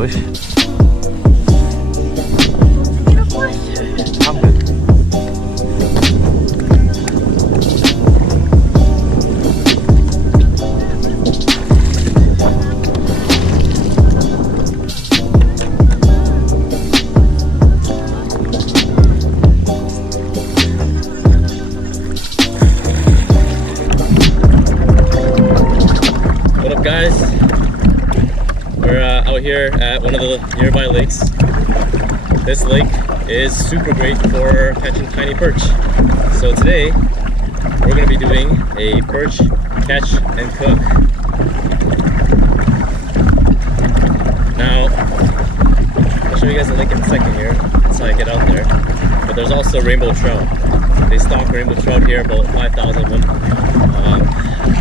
push. I'm good. What up, guys? We're out here at one of the nearby lakes. This lake is super great for catching tiny perch. So today we're going to be doing a perch catch and cook. Now I'll show you guys the lake in a second here until I get out there. But there's also rainbow trout. They stock rainbow trout here, about 5,000 of them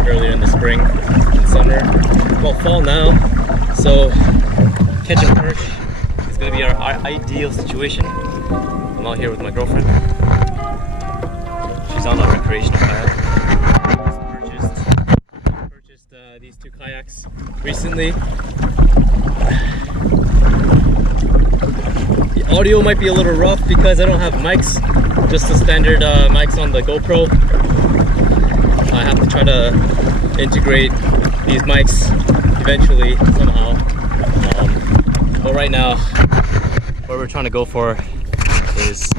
earlier in the spring and summer. Well, fall now, so catching perch is going to be our ideal situation. I'm out here with my girlfriend. She's on a recreational kayak. Purchased these two kayaks recently. The audio might be a little rough because I don't have mics, just the standard mics on the GoPro. I have to try to integrate these mics eventually somehow. But right now, what we're trying to go for is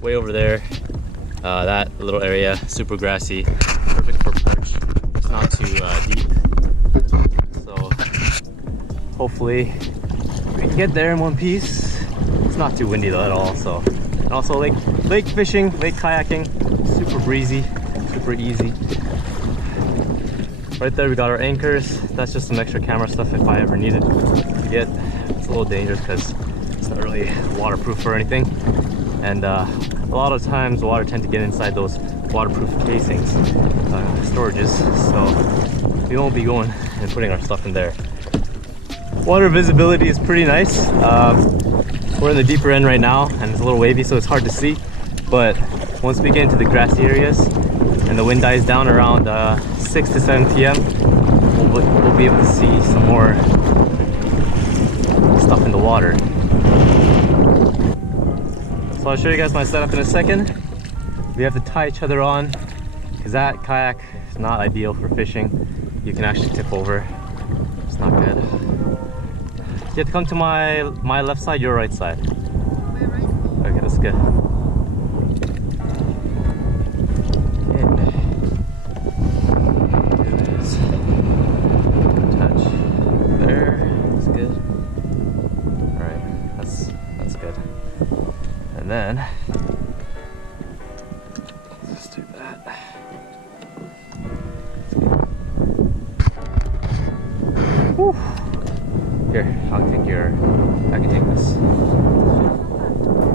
way over there. That little area, super grassy, perfect for perch. It's not too deep, so hopefully we can get there in one piece. It's not too windy though at all. So, and also lake fishing, lake kayaking, super breezy, super easy. Right there we got our anchors. That's just some extra camera stuff if I ever needed to get. It's a little dangerous because it's not really waterproof or anything. And a lot of times water tends to get inside those waterproof casings, storages. So we won't be going and putting our stuff in there. Water visibility is pretty nice. We're in the deeper end right now and it's a little wavy, so it's hard to see. But once we get into the grassy areas and the wind dies down around 6 to 7 p.m. We'll be able to see some more stuff in the water. So I'll show you guys my setup in a second. We have to tie each other on because that kayak is not ideal for fishing. You can actually tip over. It's not good. You have to come to my left side, your right side. My right. Okay, that's good. Then let's do that. Whew. Here, I can take this.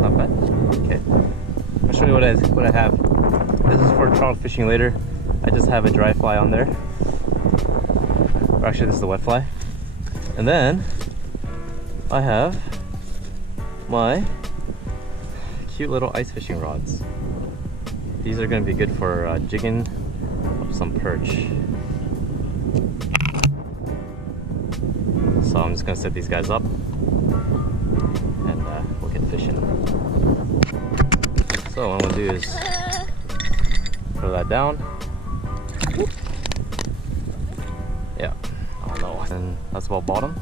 Not bad. Okay. I'll show you what I have. This is for trout fishing later. I just have a dry fly on there. Or actually, this is the wet fly. And then I have my cute little ice fishing rods. These are going to be good for jigging up some perch. So I'm just going to set these guys up and we'll get fishing. So what I'm going to do is throw that down. Yeah, I don't know. And that's about bottom.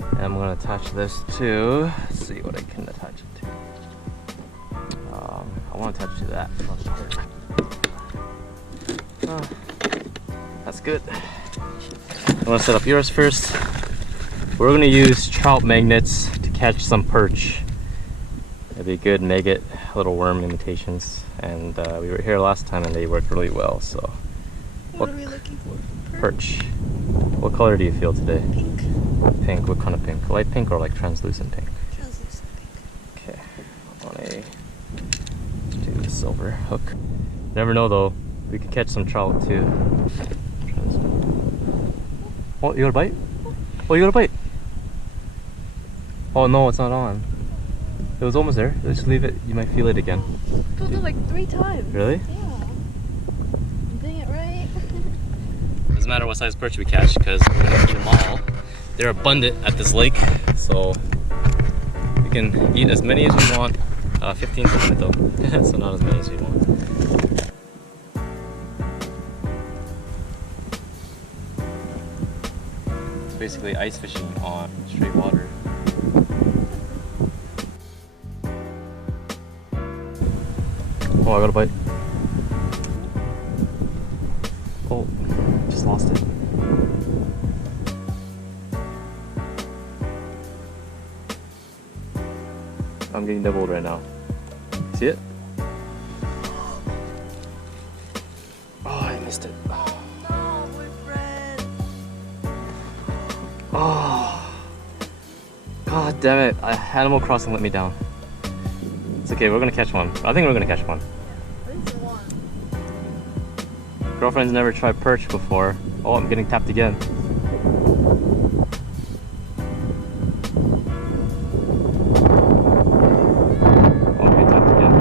And I'm going to attach this to, let's see what I can attach it to. I want to attach to that. That's good. I want to set up yours first. We're going to use trout magnets to catch some perch. It'd be good maggot, little worm imitations. And we were here last time and they worked really well. So, What are we looking for? Perch. What color do you feel today? Pink. Pink. What kind of pink? Light pink or like translucent pink? Translucent pink. Okay. On a silver hook. Never know though, we could catch some trout too. Oh, you got a bite? Oh, you got a bite? Oh no, it's not on. It was almost there. Just leave it. You might feel it again. Pulled it like 3 times. Really? Yeah. I'm doing it right. Doesn't matter what size perch we catch because we're gonna eat them all. They're abundant at this lake, so can eat as many as you want. 15 Sorrento, so not as many as you want. It's basically ice fishing on straight water. Oh, I got a bite. Oh, just lost it. I'm getting nibbled right now. See it? Oh, I missed it. Oh no, we're friends. Oh, god damn it. Animal Crossing let me down. It's okay, we're gonna catch one. I think we're gonna catch one. At least one. Girlfriend's never tried perch before. Oh, I'm getting tapped again. Oh, I'm getting tapped again.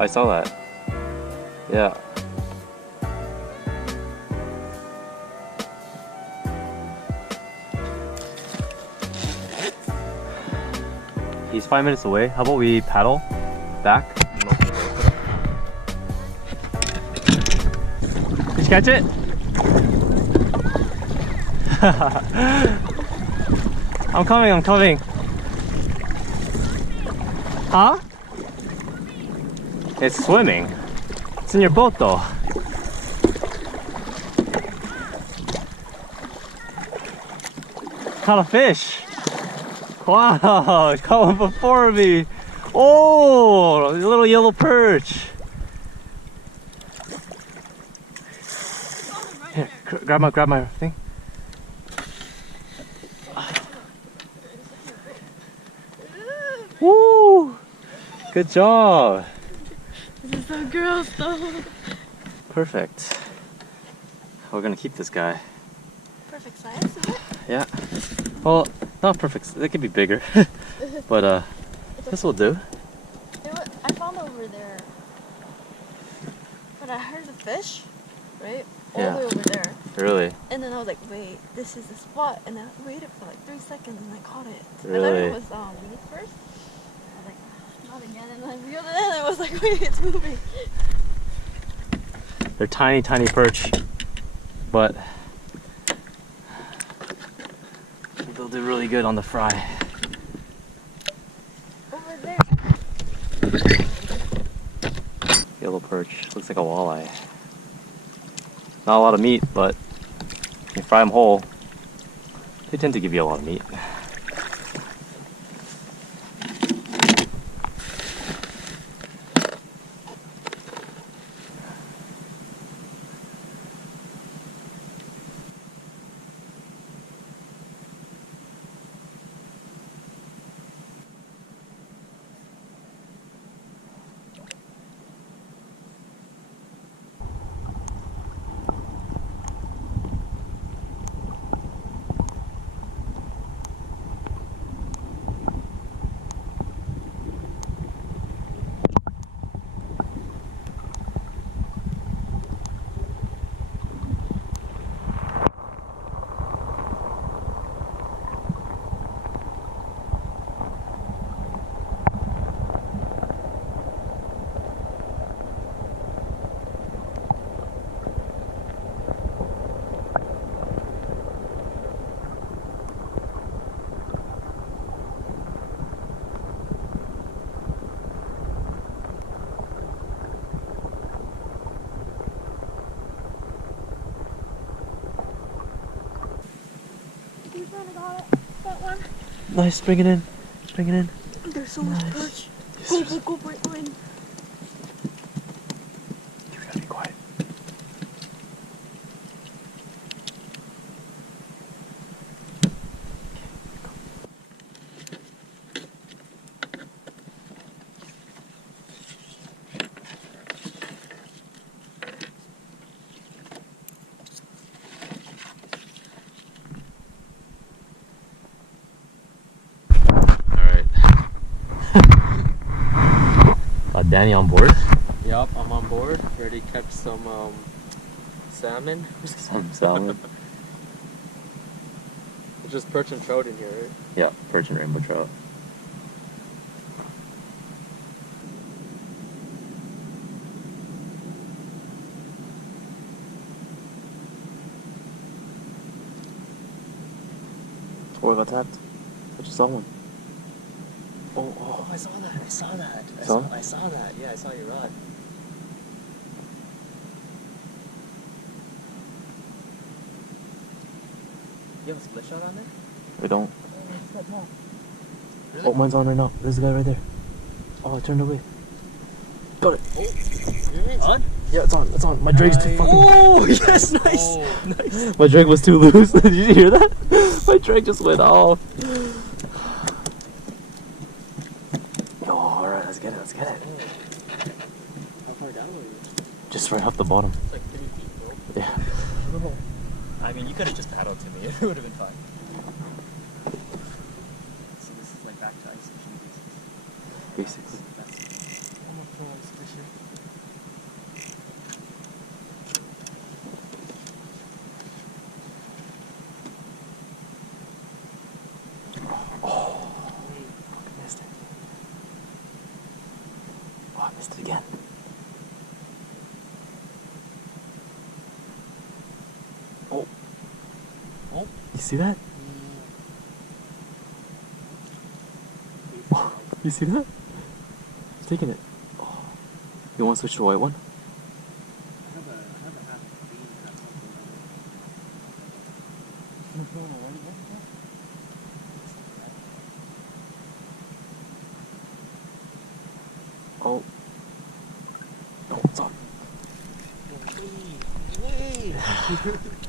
I saw that. Yeah. He's 5 minutes away. How about we paddle back? Did you catch it? I'm coming. Huh? It's swimming. It's in your boat though. Caught a fish. Wow, it caught one before me. Oh, a little yellow perch. Here, grab my thing. Woo! Good job. This is so gross though. Perfect. We're gonna keep this guy. Perfect size, is it? Yeah. Well, not perfect. They could be bigger, but this will do. I found over there. But I heard the fish, right? All Yeah. the way over there. Really? And then I was like, wait, this is the spot. And I waited for like 3 seconds and I caught it. Really? I thought it was weed first. I was like, not again. And I reeled it in and I was like, wait, it's moving. They're tiny perch, but they'll do really good on the fry. Over there. Yellow perch. Looks like a walleye. Not a lot of meat, but if you fry them whole, they tend to give you a lot of meat. Nice, bring it in. There's so much perch. Go, bring it in. You gotta be quiet. Danny on board. Yup, I'm on board. Already catch some salmon. Some salmon. It's just perch and trout in here, right? Yeah, perch and rainbow trout. Oh, I got tapped. I just saw one. Oh, I saw that. I saw that. I saw that. Yeah, I saw your rod. You have a split shot on there? I don't. Oh, it's that tall. Oh, mine's on right now. There's a guy right there. Oh, I turned away. Got it. Oh, on? Yeah, it's on. It's on. My drag's too fucking. Oh, yes, nice. Oh. Nice. My drag was too loose. Did you hear that? My drag just went off. Yo, alright, let's get it. Let's get it. How far down were you? Just right off the bottom. It's like 30 feet, bro. Yeah. I mean, you could have just paddled to me. It would have been fine. So this is like back to ice fishing Basics. I'm a pro ice fisher. Oh, I missed it. Oh, I missed it again. Oh. Oh. You see that? Oh, you see that? He's taking it. Oh. You want to switch to the white one? I have a half green, half Oh. No, it's on.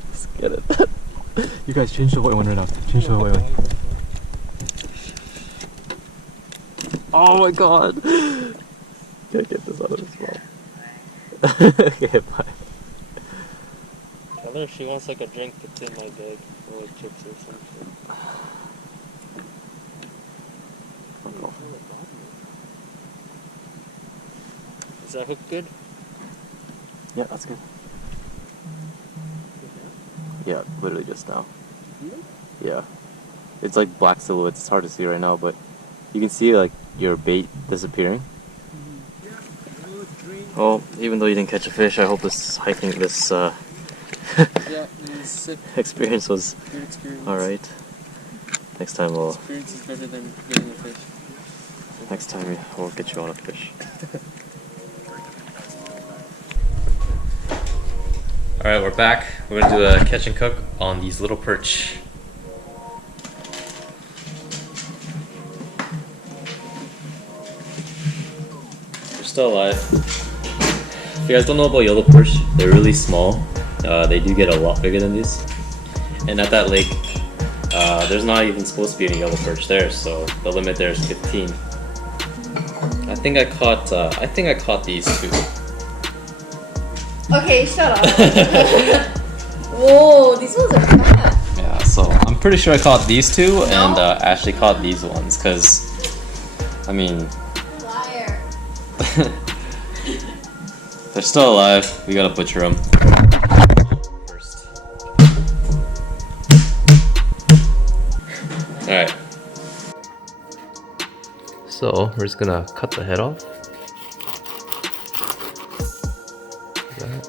Let's get it. You guys change the white one right now. Change to the white one. Oh my god! Gotta get this out of his mouth. Okay, bye. Tell her if she wants like a drink, it's in my bag. Or like chips or something. Is that hook good? Yeah, that's good. Yeah, literally just now. Yeah. It's like black silhouettes. It's hard to see right now, but you can see like your bait disappearing. Well, even though you didn't catch a fish, I hope this hiking, this Yeah, it was sick. experience was Good experience. alright. Next time we'll Experience is better than getting a fish. next time we'll get you on a fish. Alright, we're back. We're gonna do a catch and cook on these little perch. They're still alive. If you guys don't know about yellow perch, they're really small. They do get a lot bigger than these. And at that lake, there's not even supposed to be any yellow perch there, so the limit there is 15. I think I caught these two. Okay, shut up. Whoa, these ones are fat. Yeah, so I'm pretty sure I caught these two, No. and Ashley caught these ones, because, I mean, Liar. they're still alive. We gotta butcher them first. Alright. So, we're just gonna cut the head off. Like that.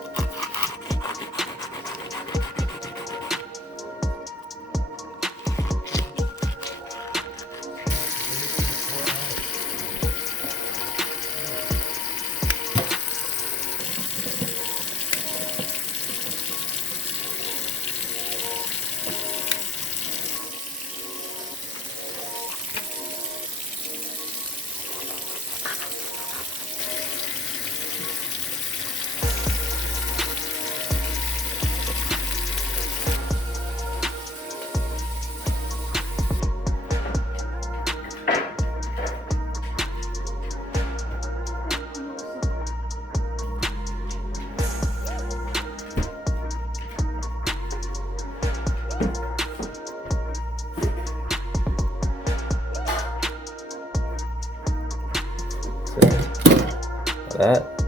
that.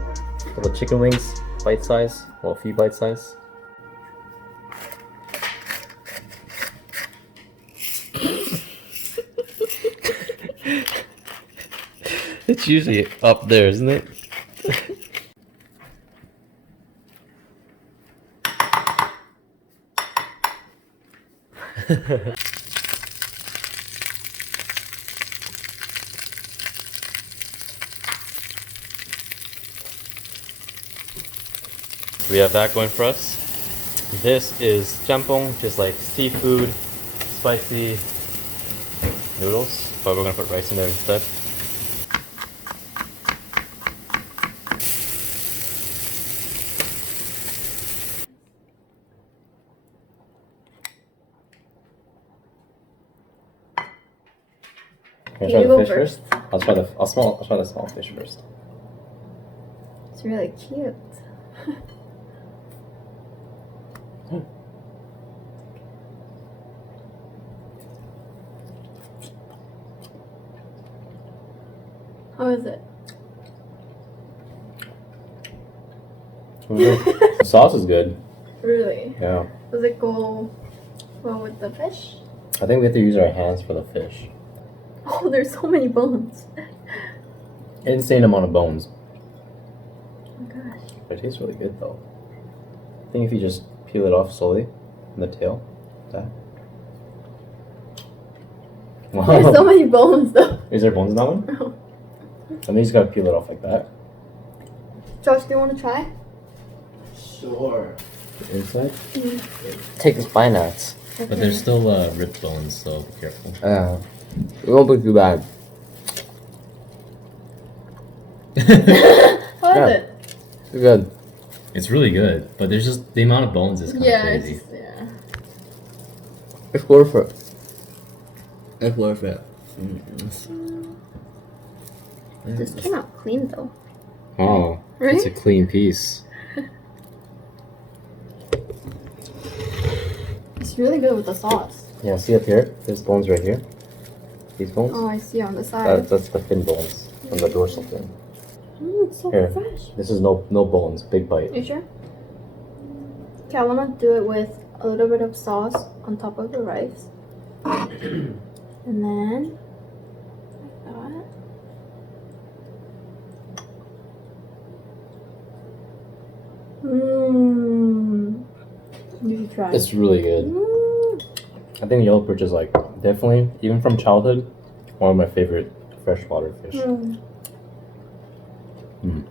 Little chicken wings, bite size. Well, a few bite size. It's usually up there, isn't it? We have that going for us. This is jampong, just like seafood, spicy noodles, but we're gonna put rice in there instead. Can I try the fish first? I'll try the small fish first. It's really cute. How is it? The sauce is good. Really? Yeah. Does it go well with the fish? I think we have to use our hands for the fish. Oh, there's so many bones. Insane amount of bones. Oh my gosh. But it tastes really good though. I think if you just peel it off slowly from the tail, like that. Wow. There's so many bones though. Is there bones in that one? No. And then you just gotta peel it off like that. Josh, do you want to try? Sure. The inside? Take the spine out. Okay. But there's still ripped bones, so be careful. It won't be too bad. How is Yeah. it? It's good. It's really good, but there's just the amount of bones is kind of crazy. Yeah. It's worth it. It's worth it. This came out clean though. Oh, Right? it's a clean piece. It's really good with the sauce. Yeah, see up here? There's bones right here. These bones? Oh, I see on the side. That's the fin bones on the dorsal fin. It's so Here. fresh. This is no bones, big bite. You sure? Okay, I want to do it with a little bit of sauce on top of the rice. And then, like that. Mmm. You should try. It's really good. Mm. I think yellow perch is like definitely, even from childhood, one of my favorite freshwater fish. Mm. Mm.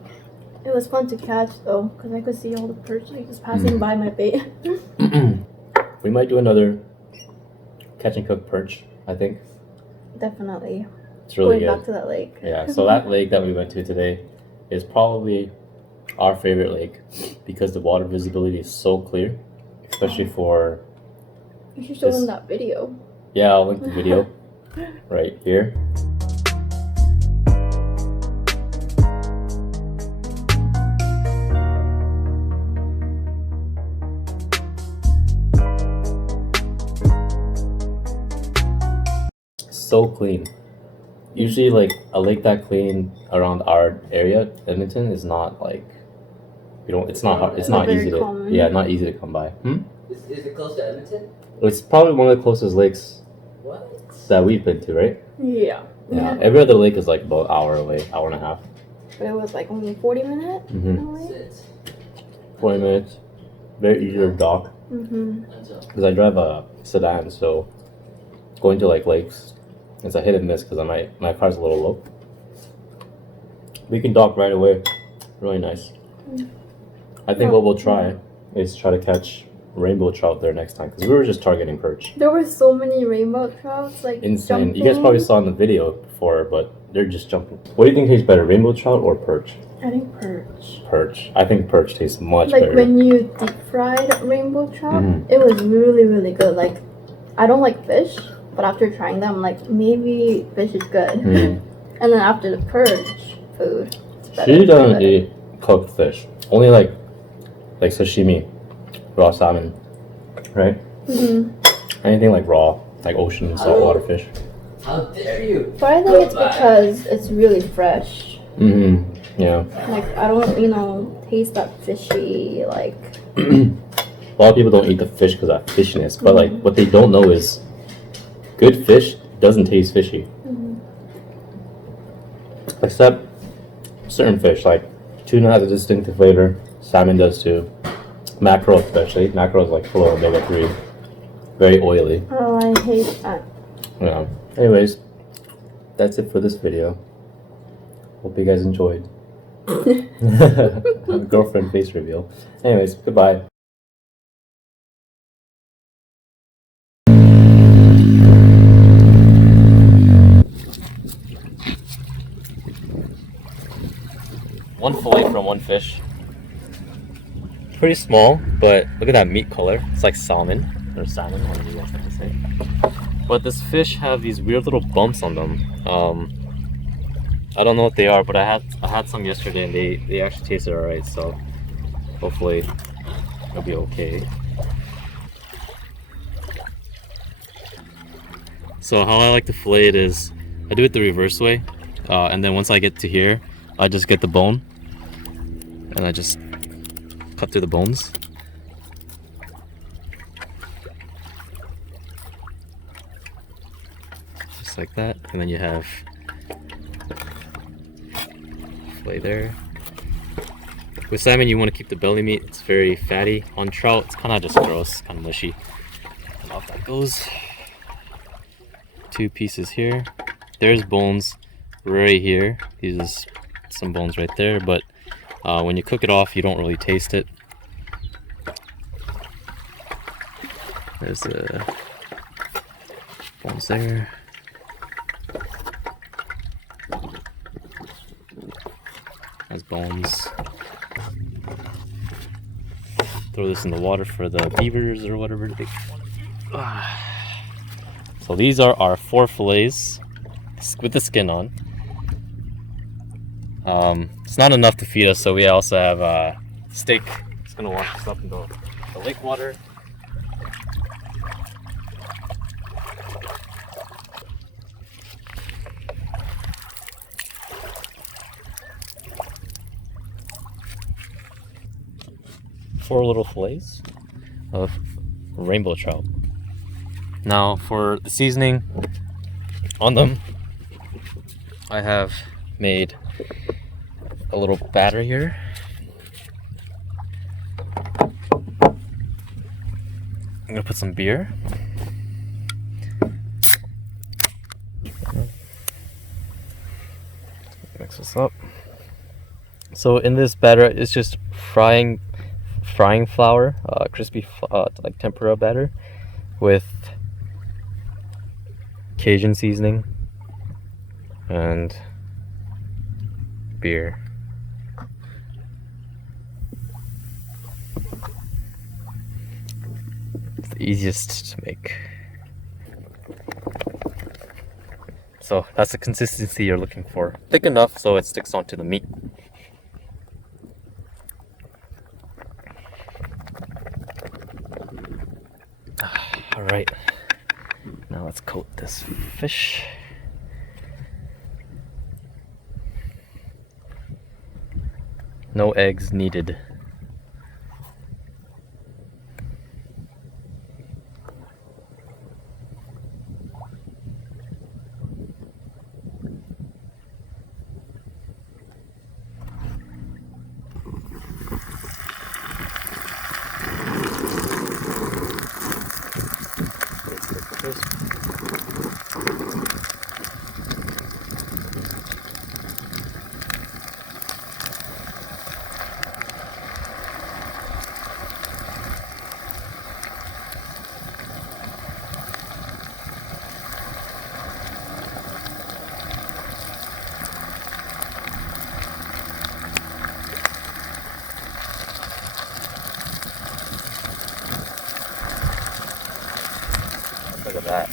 It was fun to catch though, because I could see all the perch like just passing by my bait. We might do another catch and cook perch, I think. Definitely. It's really Going good. back to that lake. Yeah, so that lake that we went to today is probably our favorite lake because the water visibility is so clear, especially for, You should show This- them that video. yeah, I'll link the video right here. So clean. Usually, like a lake that clean around our area, Edmonton, is not like it's not hard, it's not Not easy very to common. not easy to come by. Is it close to Edmonton? It's probably one of the closest lakes What? that we've been to, right? Yeah. Yeah. Every other lake is like about an hour away, hour and a half. But it was like only 40 minutes away. Sit. 40 minutes. Very easy to dock. Mm-hmm. Until. Because I drive a sedan, so going to like lakes, it's a hit and miss because my car's a little low. We can dock right away. Really nice. I think what we'll try is try to catch rainbow trout there next time because we were just targeting perch. There were so many rainbow trouts, like Insane. jumping. You guys probably saw in the video before, but they're just jumping. What do you think tastes better, rainbow trout or perch? I think perch. Perch. I think perch tastes much Like better. when you deep fried rainbow trout, Mhm. it was really, really good. Like, I don't like fish, but after trying them, like maybe fish is good. Mhm. And then after the perch food, it's better. She doesn't Better. eat cooked fish. Only like sashimi, raw salmon, right? Mhm. Anything like raw, like ocean and saltwater fish. How dare you? But I think it's because it's really fresh. Mm-hmm. Yeah. Like, I don't, you know, taste that fishy, like... A lot of people don't eat the fish because of that fishiness, but like what they don't know is good fish doesn't taste fishy. Except certain fish, like tuna has a distinctive flavor, salmon does too. Mackerel especially. Mackerel is like full of omega-3. Very oily. Oh, I hate that. Yeah. Anyways, that's it for this video. Hope you guys enjoyed. Girlfriend face reveal. Anyways, goodbye. One fillet from one fish. Pretty small, but look at that meat color. It's like salmon or salmon, whatever you guys have to say. But this fish have these weird little bumps on them. I don't know what they are, but I had some yesterday and they actually tasted alright. So hopefully it'll be okay. So how I like to fillet it is I do it the reverse way, and then once I get to here, I just get the bone and I just cut through the bones. Just like that, and then you have fillet there. With salmon, you want to keep the belly meat. It's very fatty. On trout, it's kind of just gross, kind of mushy. And off that goes. 2 pieces here. There's bones right here. These is some bones right there, but when you cook it off, you don't really taste it. There's the bones there. Has bones. Throw this in the water for the beavers or whatever they want to do. So these are our 4 fillets with the skin on. It's not enough to feed us, so we also have steak. Just gonna wash this up in the lake water. Four little fillets of rainbow trout. Now for the seasoning on them, I have made a little batter here. I'm gonna put some beer. Mix this up. So in this batter, it's just frying flour, crispy like tempura batter with Cajun seasoning and beer. It's the easiest to make. So that's the consistency you're looking for. Thick enough so it sticks onto the meat. Alright, now let's coat this fish. No eggs needed. Look at that.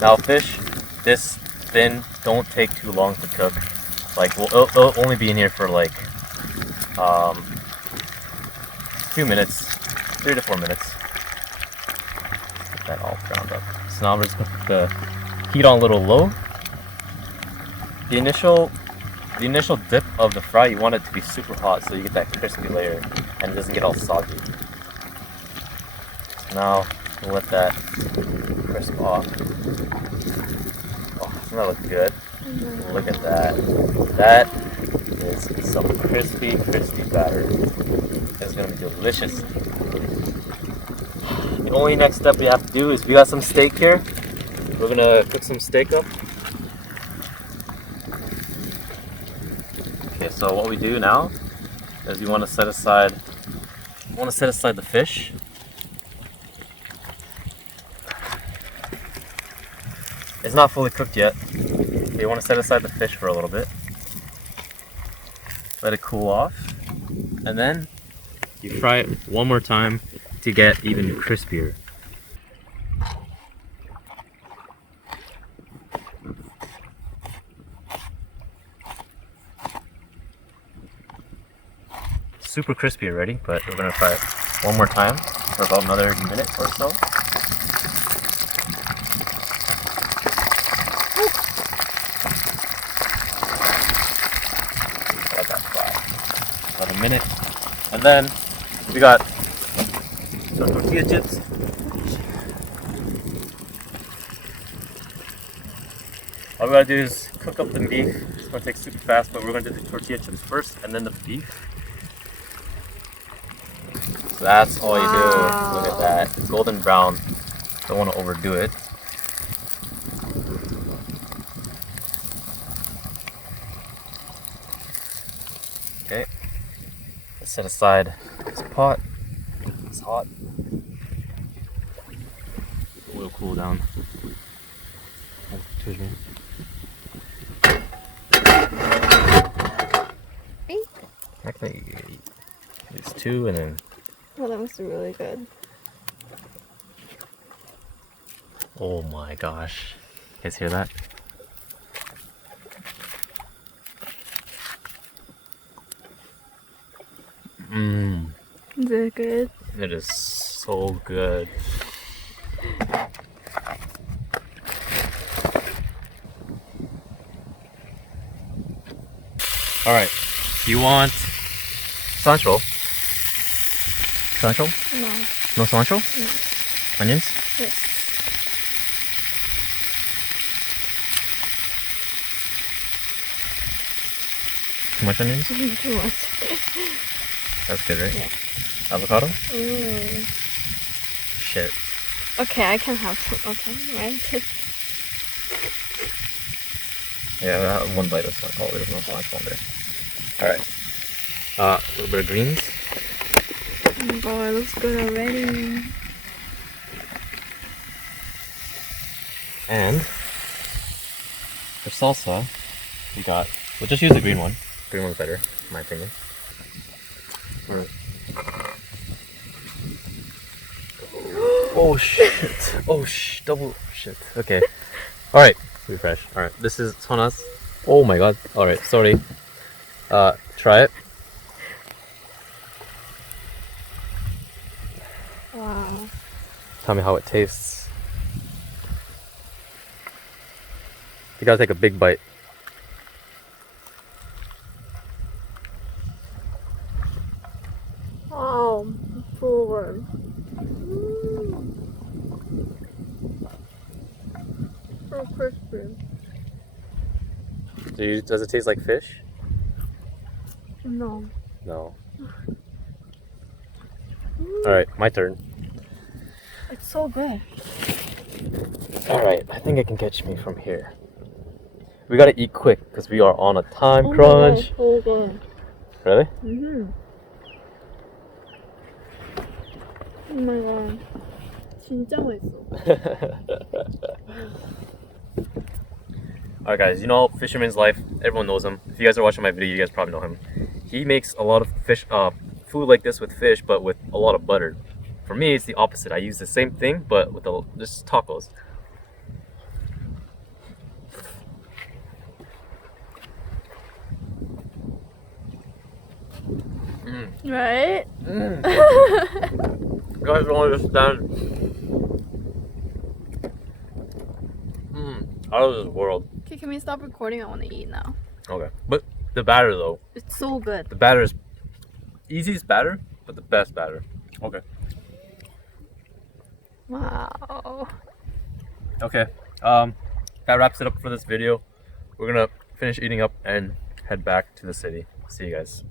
Now fish this thin don't take too long to cook. Like it'll only be in here for like a few minutes, 3 to 4 minutes. Get that all browned up. So now we're just gonna put the heat on a little low. The initial the initial dip of the fry, you want it to be super hot so you get that crispy layer and it doesn't get all soggy. So now we'll let that crisp off. Oh, doesn't that look good? Look at that. That is some crispy batter. It's gonna be delicious. The only next step we have to do is we got some steak here. We're gonna cook some steak up. Okay, so what we do now is you want to set aside the fish. It's not fully cooked yet. Okay, you want to set aside the fish for a little bit. Let it cool off. And then you fry it one more time to get even crispier. Super crispy already, but we're gonna fry it one more time for about another minute or so. Let that fry. About a minute. And then we got some tortilla chips. All we gotta do is cook up the beef. It's gonna take super fast, but we're gonna do the tortilla chips first and then the beef. So that's all you do. Look at that. It's golden brown. Don't want to overdo it. Okay. Let's set aside this pot. It's hot. It will cool down. Excuse me. Actually, it's two and then. Oh, that must be really good. Oh my gosh. You guys hear that? Mmm. Is it good? It is so good. Alright. Do you want cilantro? Cilantro? No. No cilantro? No. Onions? Yes. Too much onions? Too much. That's good, right? Yeah. Avocado? Ooh. Shit. Okay, I can have some. Okay, right. Yeah, one bite of cilantro. There's no cilantro in there. Alright. A little bit of greens. Oh, it looks good already. And for salsa, we'll just use the green one. Green one's better, in my opinion. Alright. Oh shit. Oh double shit. Okay. Alright, refresh. Alright, this is Sona's. Oh my god. Alright, sorry. Try it. Wow. Tell me how it tastes. You gotta take a big bite. Oh, forward. So crispy. Does it taste like fish? No. No. Alright, my turn. It's so good. Alright, I think it can catch me from here. We gotta eat quick because we are on a time Oh crunch. so good. Really? Oh my god. 진짜 맛있어. Alright guys, you know Fisherman's Life, everyone knows him. If you guys are watching my video, you guys probably know him. He makes a lot of food like this with fish, but with a lot of butter. For me, it's the opposite. I use the same thing, but with just tacos. Right? You guys don't understand. Out of this world. Okay, can we stop recording? I want to eat now. Okay, but The batter though. It's so good. The batter is easiest batter, but the best batter. Okay. Wow. Okay. That wraps it up for this video. We're gonna finish eating up and head back to the city. See you guys.